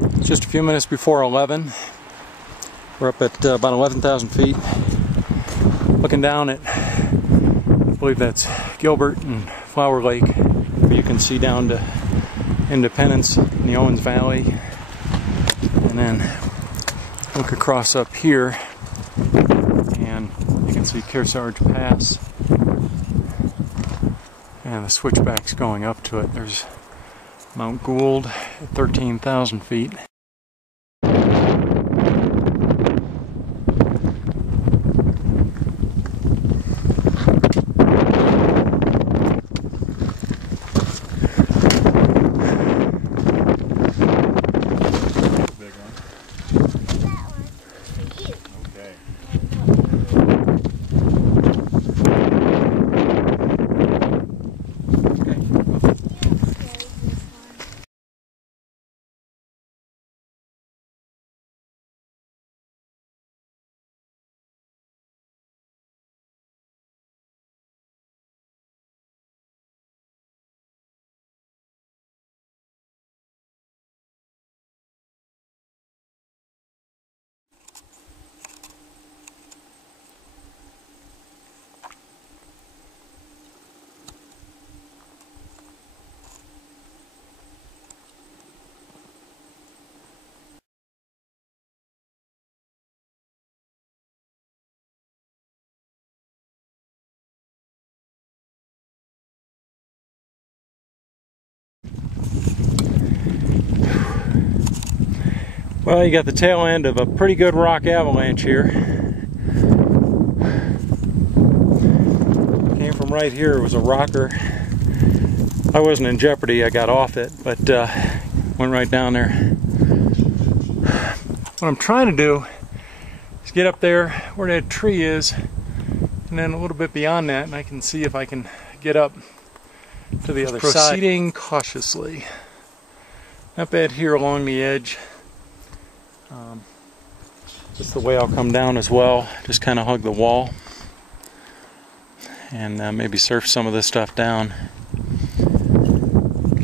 It's just a few minutes before 11. We're up at about 11,000 feet. Looking down at, I believe that's Gilbert and Flower Lake. You can see down to Independence in the Owens Valley. And then look across up here and you can see Kearsarge Pass. And the switchback's going up to it. There's Mount Gould at 13,000 feet. Well, you got the tail end of a pretty good rock avalanche here. Came from right here. It was a rocker. I wasn't in jeopardy. I got off it, but went right down there. What I'm trying to do is get up there where that tree is, and then a little bit beyond that, and I can see if I can get up to the other side. Proceeding cautiously. Not bad here along the edge. Just the way I'll come down as well. Just kind of hug the wall and maybe surf some of this stuff down.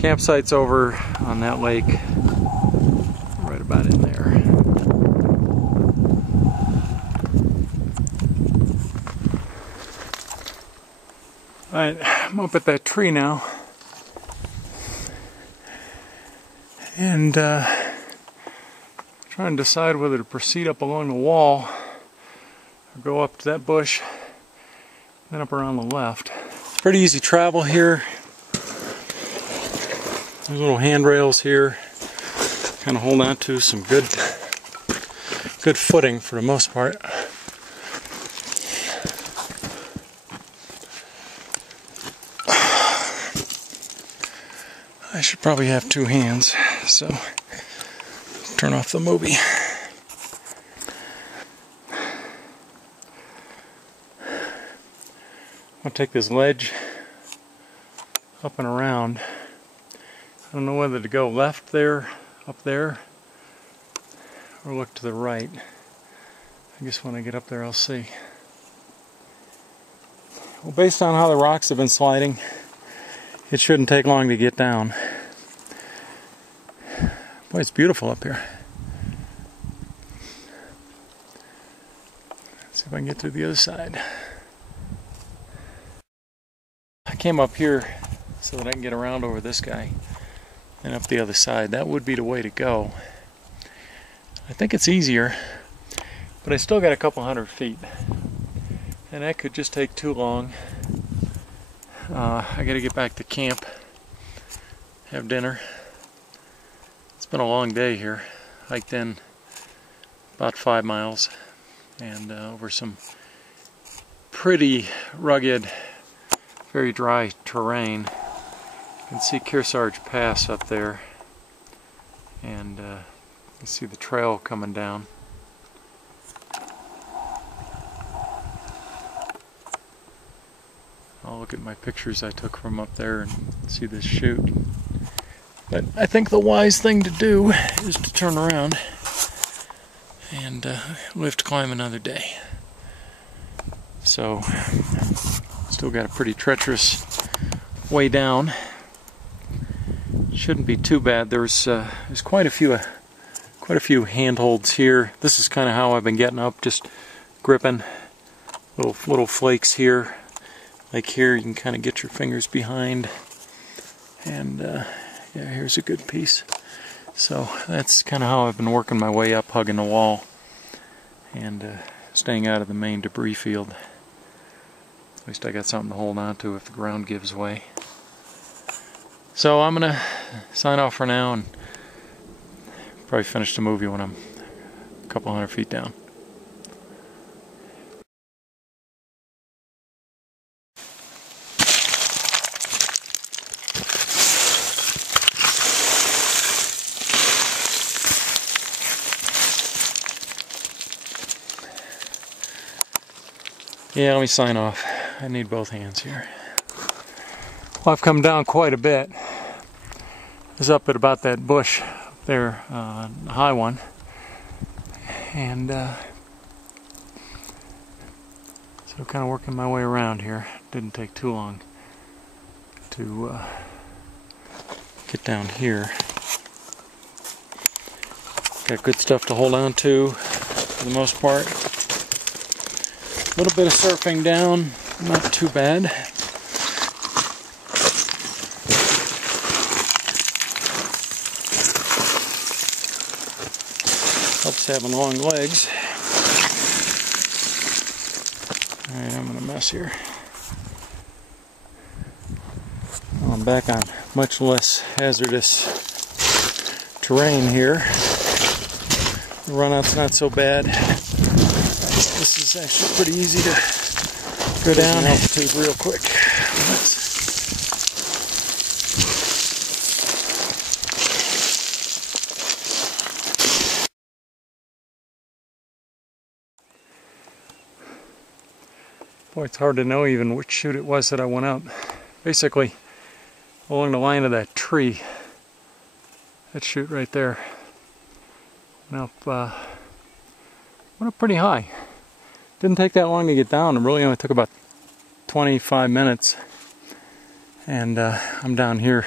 Campsite's over on that lake, right about in there. Alright, I'm up at that tree now. And trying to decide whether to proceed up along the wall or go up to that bush, then up around the left. Pretty easy travel here. There's little handrails here. Kind of hold on to some good footing for the most part. I should probably have two hands, so turn off the movie. I'll take this ledge up and around. I don't know whether to go left there, up there, or look to the right. I guess when I get up there I'll see. Well, based on how the rocks have been sliding, it shouldn't take long to get down. Boy, it's beautiful up here. Let's see if I can get to the other side. I came up here so that I can get around over this guy and up the other side. That would be the way to go. I think it's easier, but I still got a couple hundred feet. And that could just take too long. I gotta get back to camp, have dinner. It's been a long day here. Hiked in about 5 miles and over some pretty rugged, very dry terrain. You can see Kearsarge Pass up there, and you can see the trail coming down. I'll look at my pictures I took from up there and see this chute. But I think the wise thing to do is to turn around and live to climb another day. So, still got a pretty treacherous way down. Shouldn't be too bad. There's quite a few quite a few handholds here. This is kind of how I've been getting up, just gripping little flakes here. Like here, you can kind of get your fingers behind. And yeah, here's a good piece. So that's kind of how I've been working my way up, hugging the wall and staying out of the main debris field. At least I got something to hold on to if the ground gives way. So I'm gonna sign off for now and probably finish the movie when I'm a couple hundred feet down. Yeah, let me sign off. I need both hands here. Well, I've come down quite a bit. I was up at about that bush up there, the high one. And so kind of working my way around here. Didn't take too long to get down here. Got good stuff to hold on to for the most part. A little bit of surfing down, not too bad. Helps having long legs. Alright, I'm in a mess here. Well, I'm back on much less hazardous terrain here. The runout's not so bad. This is actually pretty easy to go down altitude real quick. Boy, it's hard to know even which chute it was that I went up. Basically, along the line of that tree, that chute right there, went up pretty high. Didn't take that long to get down. It really only took about 25 minutes. And I'm down here.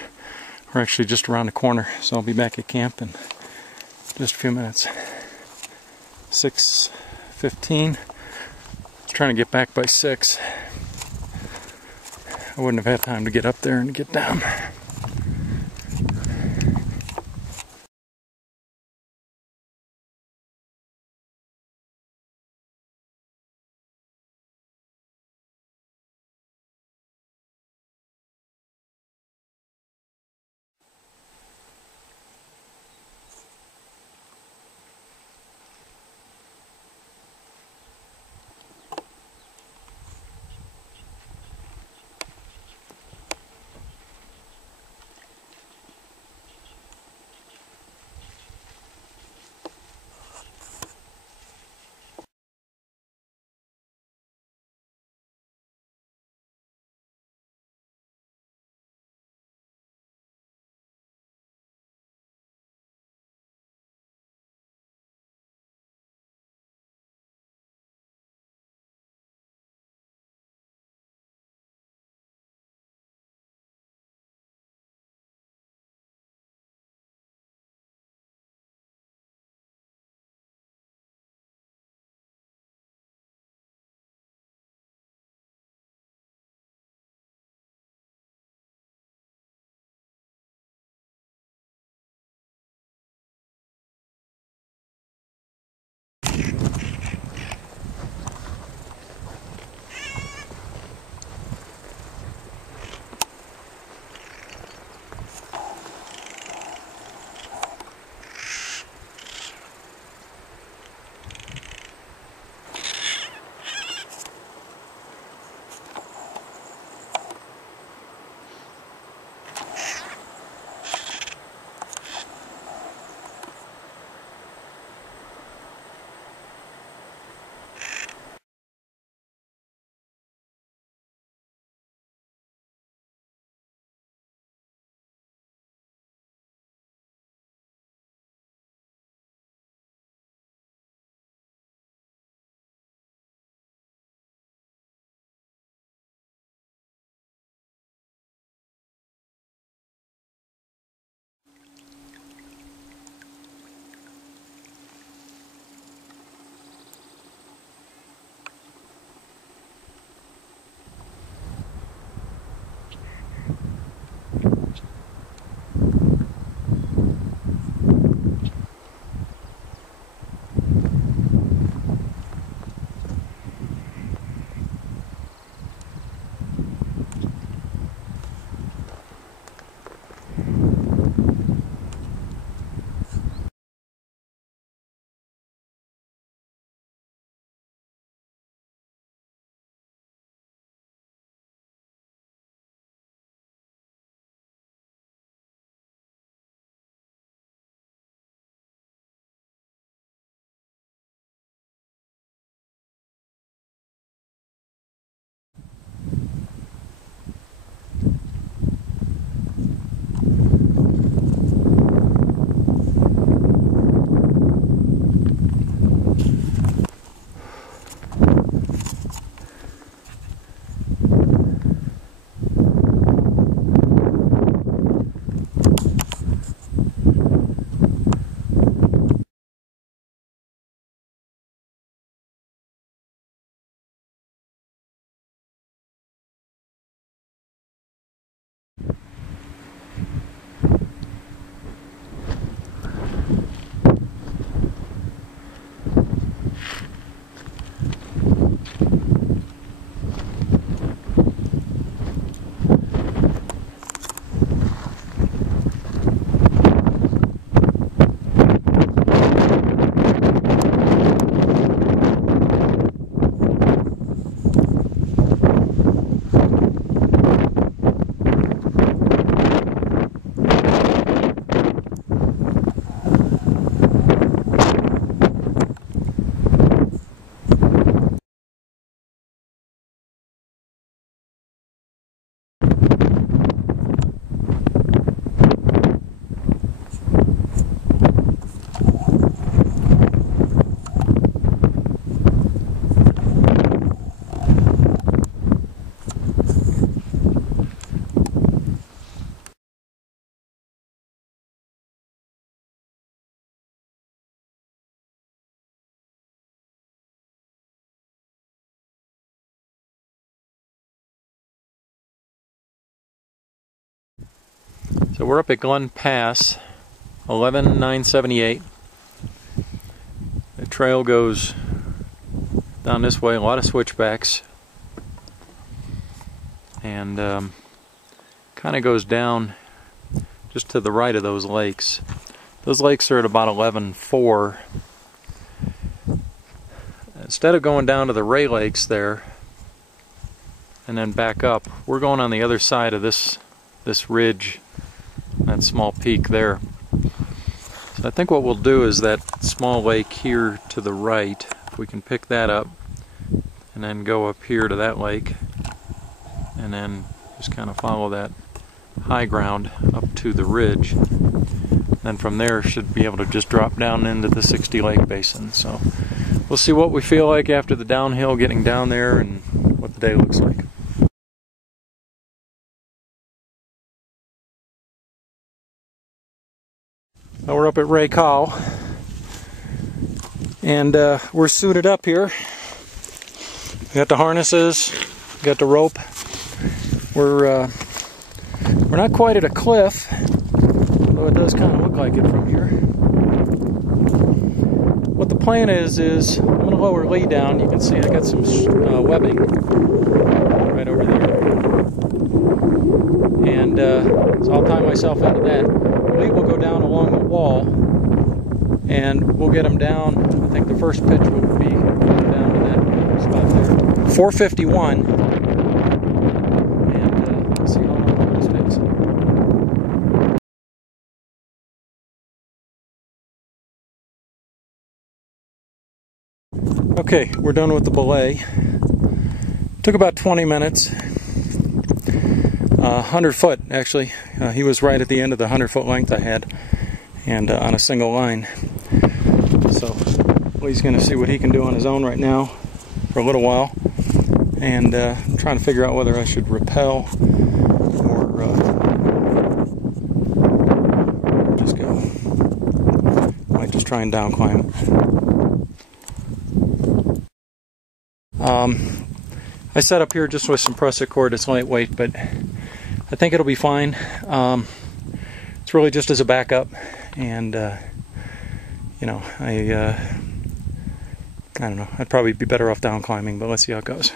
We're actually just around the corner, so I'll be back at camp in just a few minutes. 6:15. Trying to get back by 6. I wouldn't have had time to get up there and get down. So we're up at Glen Pass, 11,978. The trail goes down this way, a lot of switchbacks, and kind of goes down just to the right of those lakes. Those lakes are at about 11,400. Instead of going down to the Rae Lakes there and then back up, we're going on the other side of this ridge, that small peak there. So I think what we'll do is that small lake here to the right, if we can pick that up and then go up here to that lake and then just kind of follow that high ground up to the ridge. Then from there should be able to just drop down into the 60 Lake Basin. So we'll see what we feel like after the downhill getting down there and what the day looks like. Now we're up at Rae Col, and we're suited up here. We got the harnesses, we got the rope. We're not quite at a cliff, although it does kind of look like it from here. What the plan is I'm going to lower Lee down. You can see I got some webbing right over there. And so I'll tie myself into that. Lee will go down along the wall, and we'll get him down. I think the first pitch will be down to that spot there. 451. And we'll see how long this takes. Okay, we're done with the belay. Took about 20 minutes. 100 foot actually. He was right at the end of the 100-foot length I had, and on a single line. So Lee's going to see what he can do on his own right now for a little while, and I'm trying to figure out whether I should rappel or just go. Might just try and down climb it. I set up here just with some prusik cord. It's lightweight, but I think it'll be fine. It's really just as a backup, and you know, I don't know. I'd probably be better off down climbing, but let's see how it goes.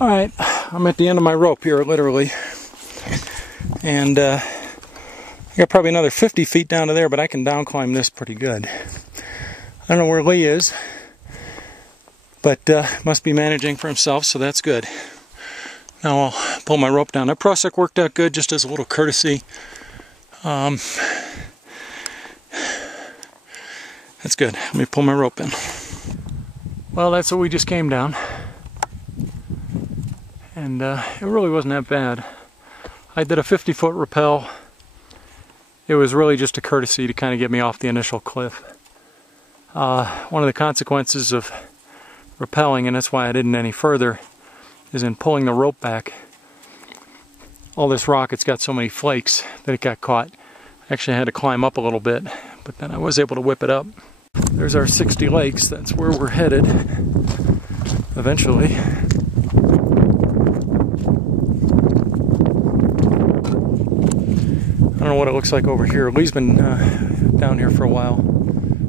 All right, I'm at the end of my rope here, literally, and I got probably another 50 feet down to there, but I can down climb this pretty good. I don't know where Lee is, but must be managing for himself, so that's good. Now I'll pull my rope down. That prusik worked out good, just as a little courtesy. That's good. Let me pull my rope in. Well, that's what we just came down. And it really wasn't that bad. I did a 50-foot rappel. It was really just a courtesy to kind of get me off the initial cliff. One of the consequences of rappelling, and that's why I didn't any further, is in pulling the rope back. All this rock, it's got so many flakes that it got caught. Actually, I had to climb up a little bit, but then I was able to whip it up. There's our 60 Lakes. That's where we're headed eventually. I don't know what it looks like over here. Lee's been down here for a while.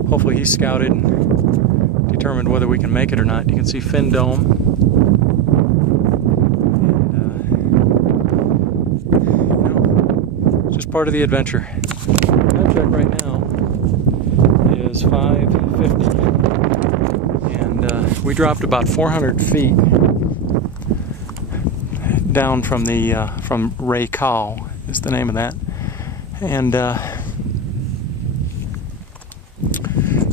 Hopefully he's scouted and determined whether we can make it or not. You can see Fin Dome. Part of the adventure. Time check right now is 5:50, and we dropped about 400 feet down from the from Rae Col is the name of that, and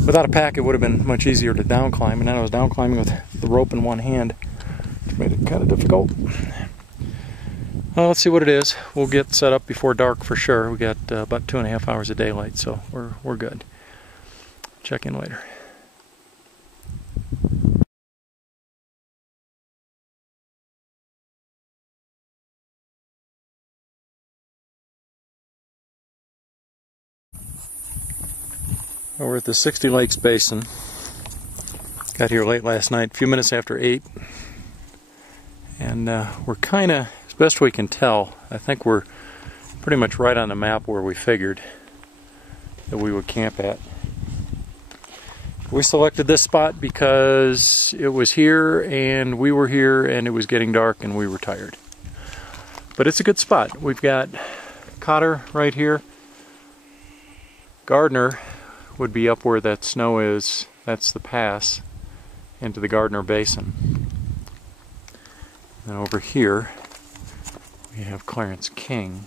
without a pack it would have been much easier to down climb, and then I was down climbing with the rope in one hand, which made it kind of difficult. Well, let's see what it is. We'll get set up before dark for sure. We got about 2.5 hours of daylight, so we're good. Check in later. Well, we're at the 60 Lake Basin. Got here late last night, a few minutes after 8. And we're kind of best we can tell, I think we're pretty much right on the map where we figured that we would camp at. We selected this spot because it was here and we were here and it was getting dark and we were tired. But it's a good spot. We've got Cotter right here. Gardner would be up where that snow is. That's the pass into the Gardner Basin. And over here we have Clarence King.